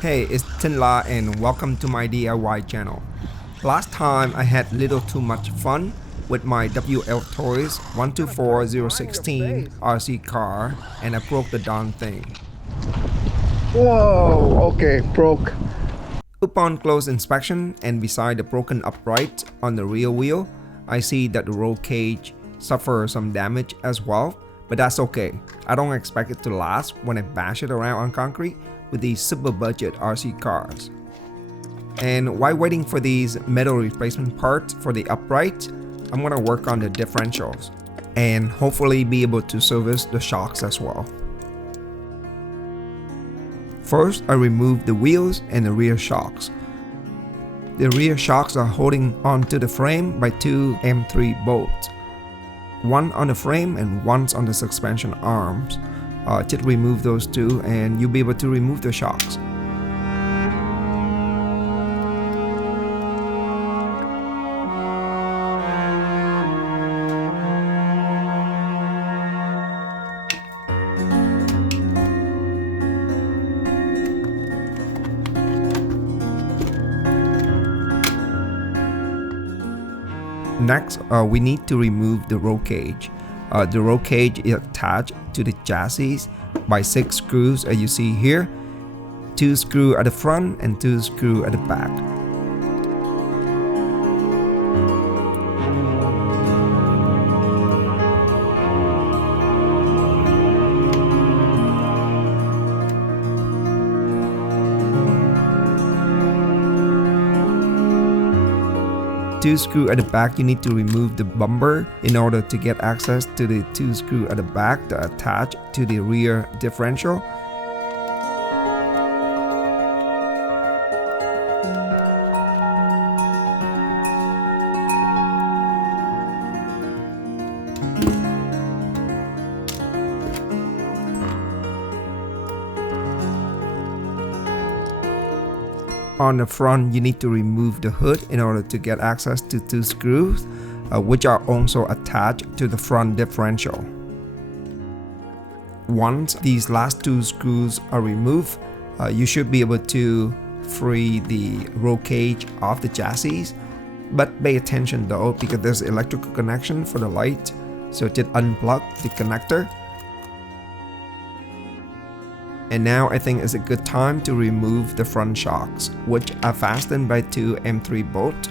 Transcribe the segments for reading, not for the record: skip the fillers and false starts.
Hey, it's Tinla and welcome to my DIY channel. Last time I had little too much fun with my WL Toys 124016 RC car and I broke the darn thing. Whoa, okay, broke. Upon close inspection and beside the broken upright on the rear wheel, I see that the roll cage suffers some damage as well, but that's okay. I don't expect it to last when I bash it around on concrete with these super budget RC cars. And while waiting for these metal replacement parts for the upright, I'm gonna work on the differentials and hopefully be able to service the shocks as well. First, I remove the wheels and the rear shocks. The rear shocks are holding onto the frame by two M3 bolts. One on the frame and one's on the suspension arms. Just remove those two and you'll be able to remove the shocks. Next, we need to remove the roll cage. The roll cage is attached to the chassis by 6 screws as you see here. 2 screws at the front and 2 screws at the back. Two screws at the back, you need to remove the bumper in order to get access to the 2 screws at the back that attach to the rear differential. On the front, you need to remove the hood in order to get access to 2 screws, which are also attached to the front differential. Once these last 2 screws are removed, you should be able to free the roll cage off the chassis. But pay attention though, because there's electrical connection for the light, so just unplug the connector. And now I think it's a good time to remove the front shocks, which are fastened by 2 M3 bolts,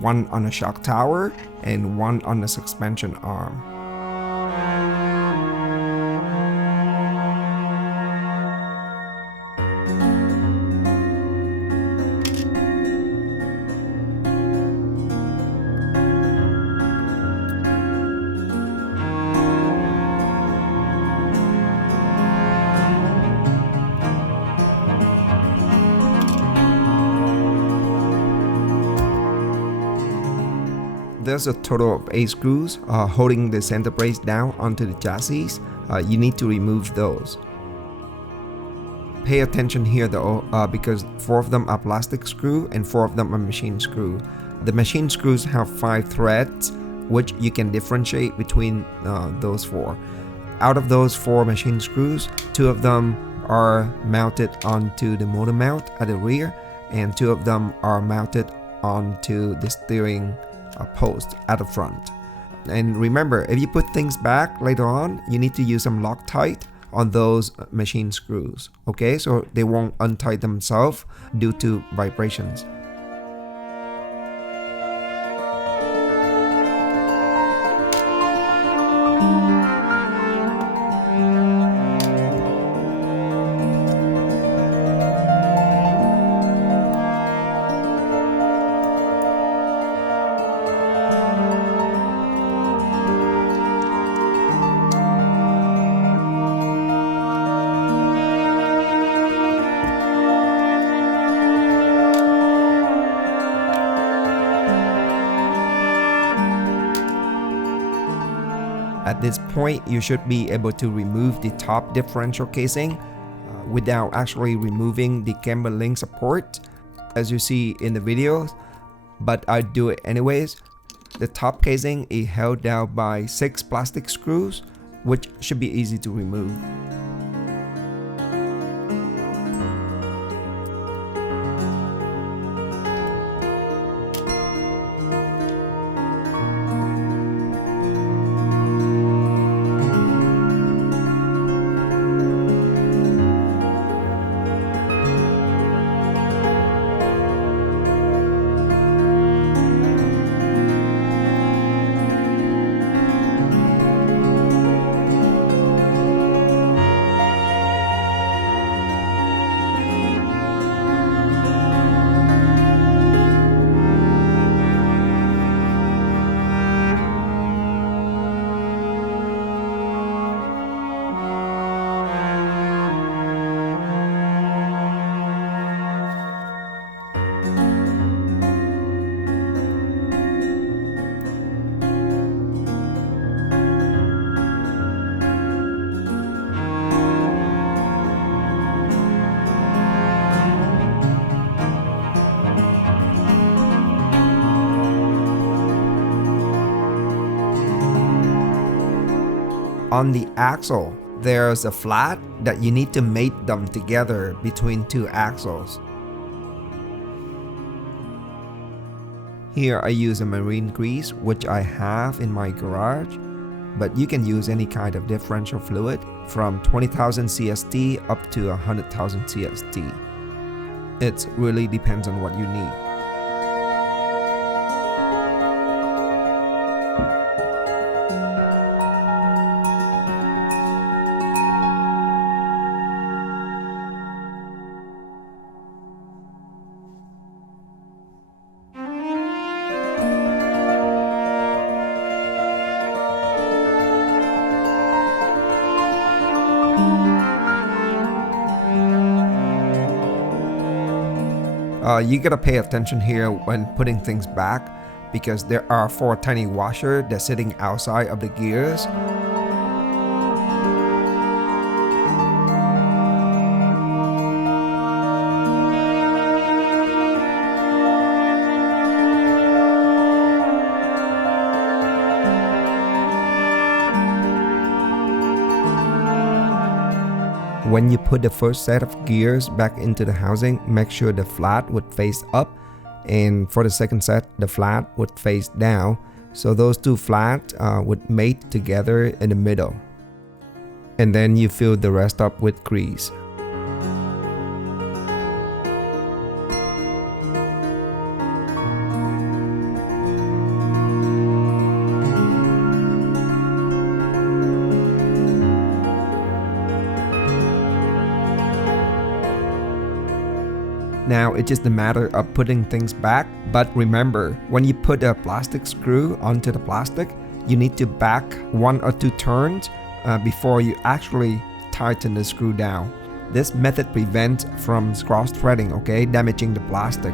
one on the shock tower and one on the suspension arm. There's a total of 8 screws holding the center brace down onto the chassis. You need to remove those. Pay attention here though, because 4 of them are plastic screw and 4 of them are machine screw. The machine screws have 5 threads, which you can differentiate between those 4. Out of those 4 machine screws, 2 of them are mounted onto the motor mount at the rear, and 2 of them are mounted onto the steering post at the front. And remember, if you put things back later on, you need to use some Loctite on those machine screws, okay, so they won't untie themselves due to vibrations. At this point, you should be able to remove the top differential casing without actually removing the camber link support, as you see in the videos, but I do it anyways. The top casing is held down by 6 plastic screws, which should be easy to remove. on the axle, there's a flat that you need to mate them together between two axles. Here I use a marine grease, which I have in my garage, but you can use any kind of differential fluid from 20,000 CST up to 100,000 CST. It really depends on what you need. You gotta pay attention here when putting things back, because there are 4 tiny washers that's sitting outside of the gears. When you put the first set of gears back into the housing, make sure the flat would face up, and for the second set, the flat would face down, so those two flats would mate together in the middle. And then you fill the rest up with grease. Now it's just a matter of putting things back, but remember, when you put a plastic screw onto the plastic, you need to back 1 or 2 turns before you actually tighten the screw down. This method prevents from cross-threading, okay, damaging the plastic.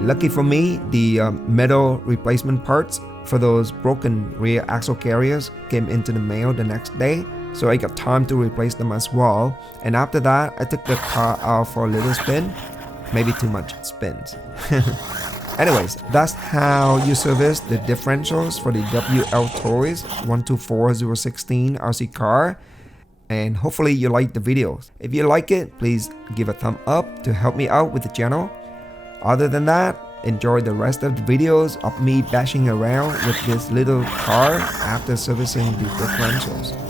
Lucky for me, the metal replacement parts for those broken rear axle carriers came into the mail the next day, so I got time to replace them as well. And after that, I took the car out for a little spin, maybe too much spins. Anyways, that's how you service the differentials for the WL Toys 124016 RC car. And hopefully you like the videos. If you like it, please give a thumb up to help me out with the channel. Other than that, enjoy the rest of the videos of me bashing around with this little car after servicing the differentials.